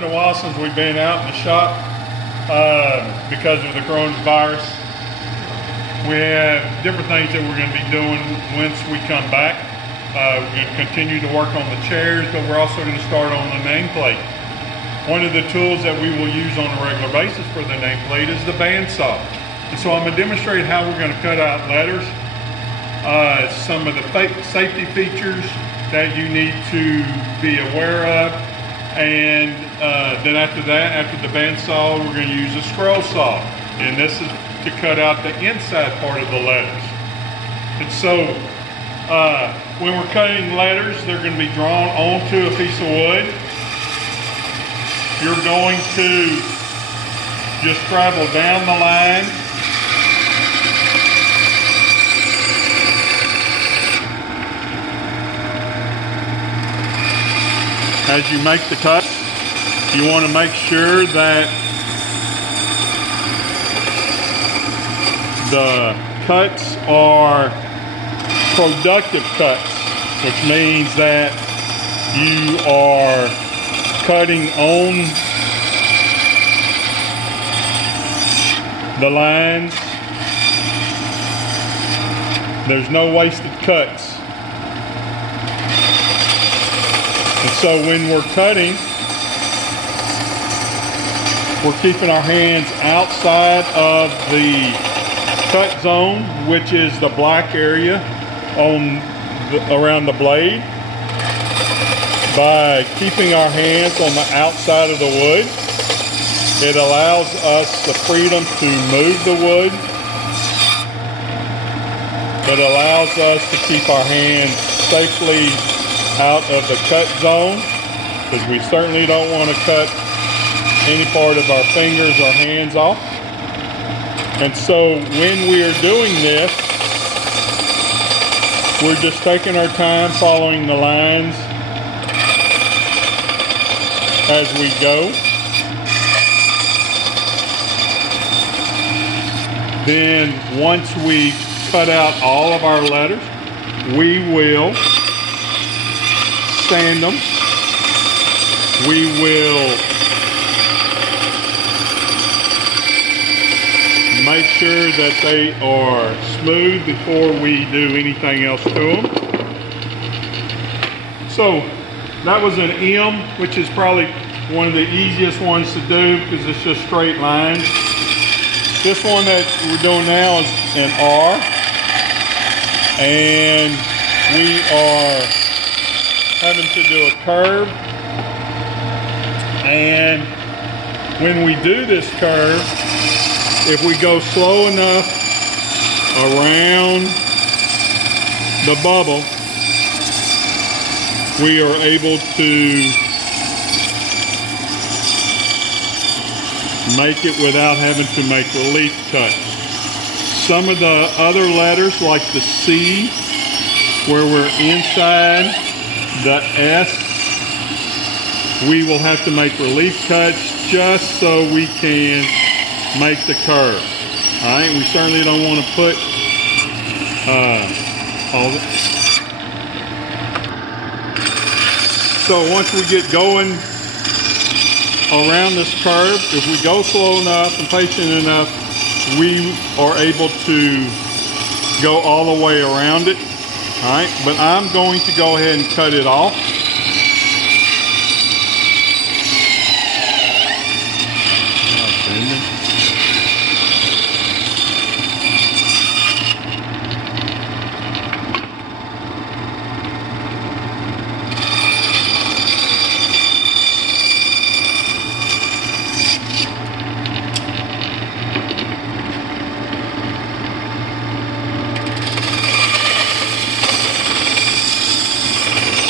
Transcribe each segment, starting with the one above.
been a while since we've been out in the shop because of the coronavirus. We have different things that we're going to be doing once we come back. We're going to continue to work on the chairs, but we're also going to start on the nameplate. One of the tools that we will use on a regular basis for the nameplate is the bandsaw. And so I'm going to demonstrate how we're going to cut out letters, some of the safety features that you need to be aware of, and then after that, after the bandsaw, we're going to use a scroll saw, and this is to cut out the inside part of the letters. And so when we're cutting letters, they're going to be drawn onto a piece of wood. You're going to just travel down the line. As you make the cut, you want to make sure that the cuts are productive cuts, which means that you are cutting on the lines. There's no wasted cuts. And so when we're cutting, we're keeping our hands outside of the cut zone, which is the black area around the blade. By keeping our hands on the outside of the wood, it allows us the freedom to move the wood. It allows us to keep our hands safely out of the cut zone, because we certainly don't want to cut any part of our fingers or hands off. And so when we are doing this, we're just taking our time following the lines as we go. Then once we cut out all of our letters, we will sand them. We will make sure that they are smooth before we do anything else to them. So that was an M, which is probably one of the easiest ones to do because it's just straight lines. This one that we're doing now is an R, and we are having to do a curve. And when we do this curve, if we go slow enough around the bubble, we are able to make it without having to make relief cuts. Some of the other letters, like the C, where we're inside the S, we will have to make relief cuts just so we can make the curve. All right, we certainly don't want to put all the... So once we get going around this curve, if we go slow enough and patient enough, we are able to go all the way around it. All right, but I'm going to go ahead and cut it off.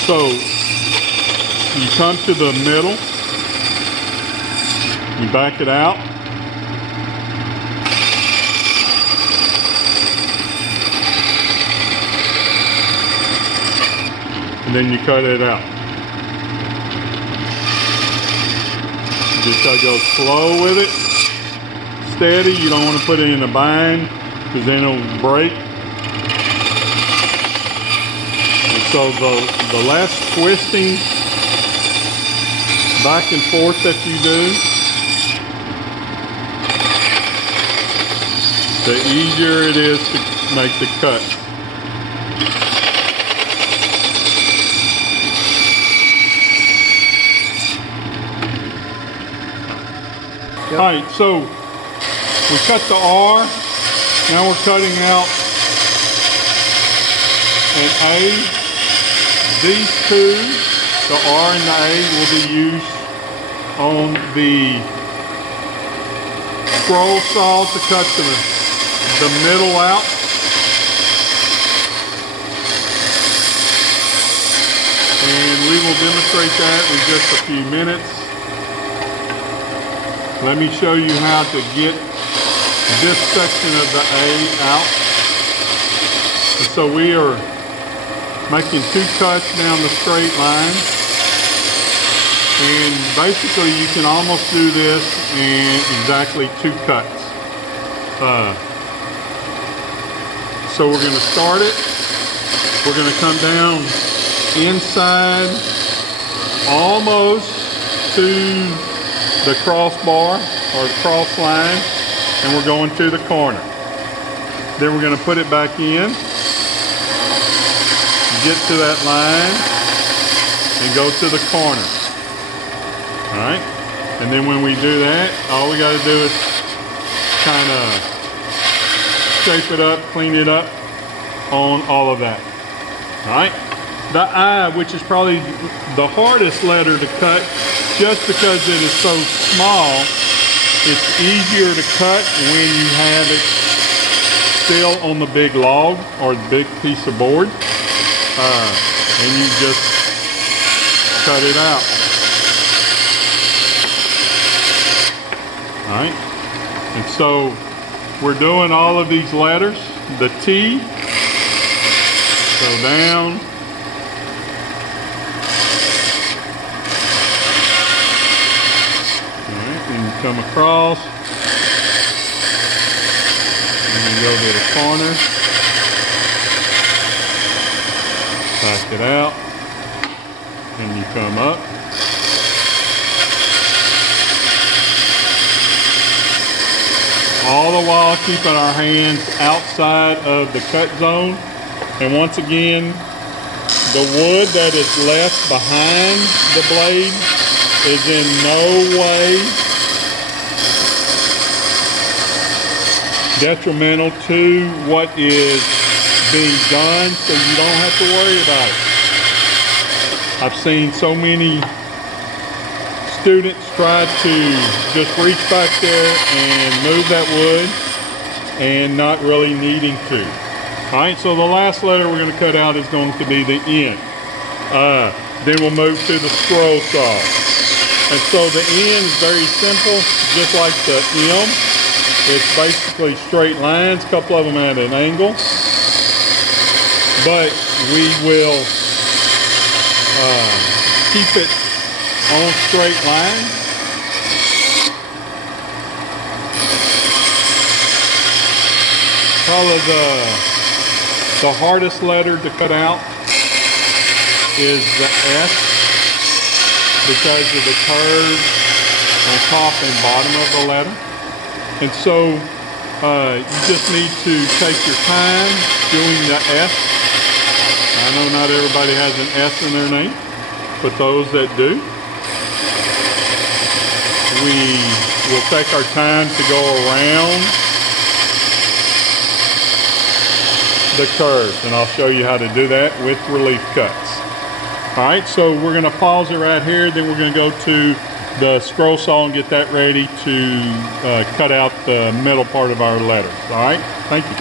So you come to the middle, you back it out, and then you cut it out. You just gotta go slow with it, steady. You don't want to put it in a bind because then it'll break. So the less twisting back and forth that you do, the easier it is to make the cut. Yep. All right, so we cut the R. Now we're cutting out an A. These two, the R and the A, will be used on the scroll saw to cut the middle out. And we will demonstrate that in just a few minutes. Let me show you how to get this section of the A out. And so we are making two cuts down the straight line. And basically you can almost do this in exactly two cuts. So we're going to start it. We're going to come down inside almost to the crossbar or cross line, and we're going to the corner. Then we're going to put it back in, get to that line, and go to the corner. All right, and then when we do that, all we got to do is kind of shape it up, clean it up on all of that. All right, the I, which is probably the hardest letter to cut, just because it is so small, it's easier to cut when you have it still on the big log or the big piece of board, and you just cut it out. All right, and so we're doing all of these letters. The T, go down. Come across, and then go to the corner, back it out, and you come up. All the while keeping our hands outside of the cut zone. And once again, the wood that is left behind the blade is in no way detrimental to what is being done, so you don't have to worry about it. I've seen so many students try to just reach back there and move that wood and not really needing to. All right, so the last letter we're going to cut out is going to be the N. Then we'll move to the scroll saw. And so the N is very simple, just like the M. It's basically straight lines, a couple of them at an angle. But we will keep it on straight lines. Probably the hardest letter to cut out is the S, because of the curve on top and bottom of the letter. And so you just need to take your time doing the S. I know not everybody has an S in their name, but those that do, we will take our time to go around the curves, and I'll show you how to do that with relief cuts. All right, so we're going to pause it right here, then we're going to go to the scroll saw and get that ready to cut out the middle part of our letters. All right, thank you.